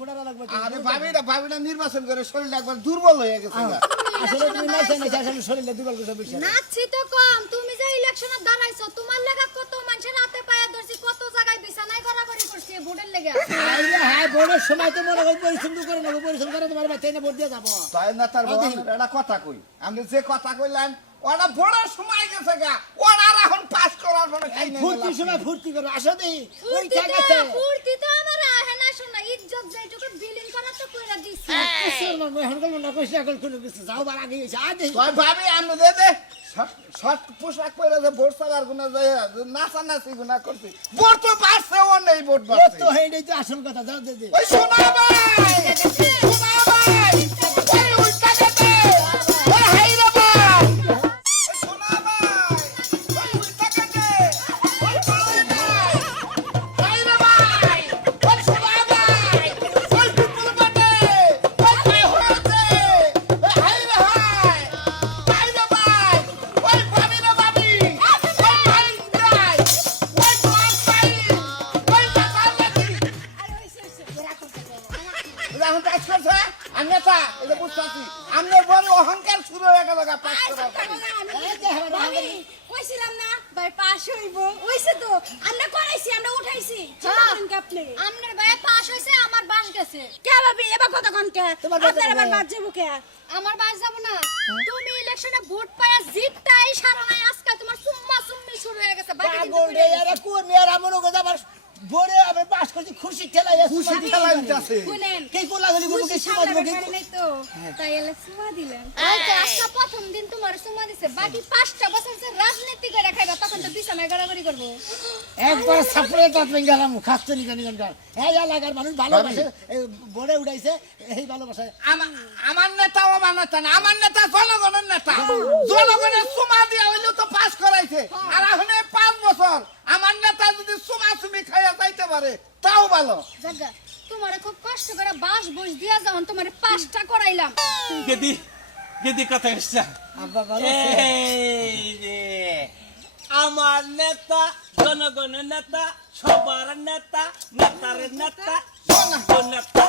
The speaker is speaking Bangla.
বুড়ারা লাগবে আরে ভাবিটা নির্বাচন করে শরীরটা একবার দুর্বল হয়ে গেছে আসলে তুমি নাইছে আসলে শরীরে দুর্বল করে বসে নাচছি তো কম তুমি যে ইলেকশনে দাঁড়াইছো তোমার লাগা কত মানুষের হাতে পায়ে ধরছি কত জায়গায় বিছানায় গড়াগড়ি করছি ভোটের লেগে আরে হ্যাঁ ভোটের সময় তো মনে হয় পরিশ্রম করে নেবো পরিশ্রম করে তোমার বাচ্চা এনে ভোট দিয়ে যাবো তাই না তার একটা কথা কই আমি যে কথা কইলাম ওটা ভোটের সময় গেছে গা ওরা আর এখন পাস করার জন্য খাই না ফুর্তি সময় ফুর্তি করো আসো দেই ওই ফুর্তি তো আমার আহে না শোনা ইজ্জত যেটুকু বিলিং করা তো কইরা দিছি এখন কল না কইছ এখন কোনো কিছু যাও বার আগে গেছে আজ তুই ভাবি আমি দে শর্ট পোশাক পরে যে ভোট সালার গুনা যায় নাচানাচি গুনা করছি ভোট তো পারছে ও নেই ভোট ও পারছে তো হেডেই তো আসল কথা যাও দে দে ওই সোনা ভাই সোনা ভাই ওই উল্টা দে ওই হাইরা ভাই ওই সোনা ভাই ওই উল্টা দে ওই পালাই ভাই হাইরা ভাই ওই সোনা ভাই ওই পিপল বাটে ওই ভাই হয়েছে ওই হাইরা ভাই হাইরা ভাই ওই ভাবি না ভাবি ওই ভাই ভাই ওই ভাই ভাই ওই মাথায় এখন কাজ করছে আমি নেতা এটা বুঝতেছি আপনার বড় অহংকার শুরু হয়ে গেল পাস করার কইছিলাম না ভাই পাস হইব হইছে তো আমরা করাইছি আমরা উঠাইছি আপনি আপনার ভাই পাস হইছে আমার বাস গেছে কে ভাবি এবার কথা কোন কে আপনার আবার বাস যাবো কে আমার বাস যাব না তুমি ইলেকশনে ভোট পায়া জিততাই সারা নাই আজকে তোমার সুম্মা সুম্মি শুরু হয়ে গেছে বাকি পাগল রে আরে কোন মেয়েরা মনে করে আবার ভোরে আমি পাস করছি খুশি খেলাই খুশি খেলা হইতাছে শুনেন কে কোলা গলি মুখে সুমা দিব কে নাই তো তাই এলে সুমা দিলেন ওই তো আজকে প্রথম দিন তোমার সুমা দিছে বাকি 5টা বছর যে রাজনীতি করে খাইবা তখন তো বিছানায় গড়াগড়ি করব একবার সাপড়ে তাতবেন গেলাম খাচ্ছে নি জানি গান এই এলাকার মানুষ ভালোবাসে ভোরে উঠাইছে এই ভালোবাসে আমার নেতা ও বানাতা না আমার নেতা জনগণের নেতা জনগণের সুমা দিয়া হইলো তো পাস করাইছে আর এখন 5 বছর আমার নেতা যদি সুমা সুমি খাইয়া যাইতে পারে তাও ভালো জাগা তোমারে খুব কষ্ট করে বাস বস দিয়া যাও তোমারে 5টা করাইলাম গেদি কথা এসছে আব্বা ভালো এই রে আমার নেতা জনগণের নেতা সবার নেতা নেতার নেতা নেতা